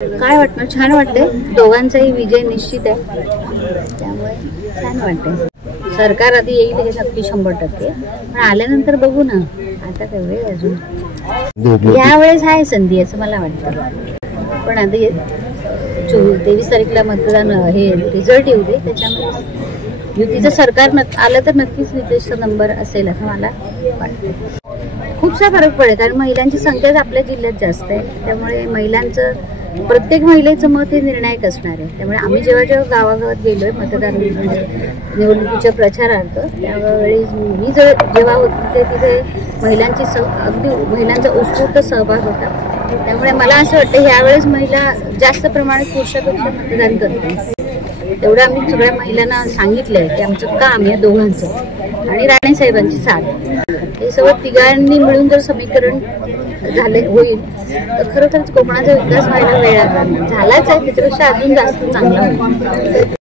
काय वाटणार? छान वाटते. दोघांचाही विजय निश्चित आहे, त्यामुळे छान वाटते. सरकार आधी येईल हे नक्की 100%, पण आल्यानंतर बघू ना. आता काय वेळ अजून, यावेळेस आहे संधी असं मला वाटतं. पण आधी 23 तारीखला मतदान हे रिझल्ट येऊ दे, त्याच्यामुळे युतीचं सरकार आलं तर नक्कीच नितेशचा नंबर असेल असं मला वाटतं. खूपसा फरक पडेल, कारण महिलांची संख्याच आपल्या जिल्ह्यात जास्त आहे, त्यामुळे महिलांचं प्रत्येक महिलेचं मत हे निर्णायक असणार आहे. त्यामुळे आम्ही जेव्हा गावागावात गेलोय मतदार निवडणुकीच्या प्रचारार्थ, त्यावेळी मी जेव्हा होते तिथे महिलांची अगदी महिलांचा उत्स्फूर्त सहभाग होता. त्यामुळे मला असं वाटतं ह्यावेळेस महिला जास्त प्रमाणात पुरुषापेक्षा मतदान करतात. तेवढं आम्ही सगळ्या महिलांना सांगितलंय की आमचं काम या दोघांचं आणि राणेसाहेबांची साथ, हे सगळं तिघांनी मिळून जर समीकरण झाले होईल तर खरोखरच कोकणाचा विकास व्हायला वेळ झालाच आहे, त्याच्यापेक्षा अजून जास्त चांगला होईल.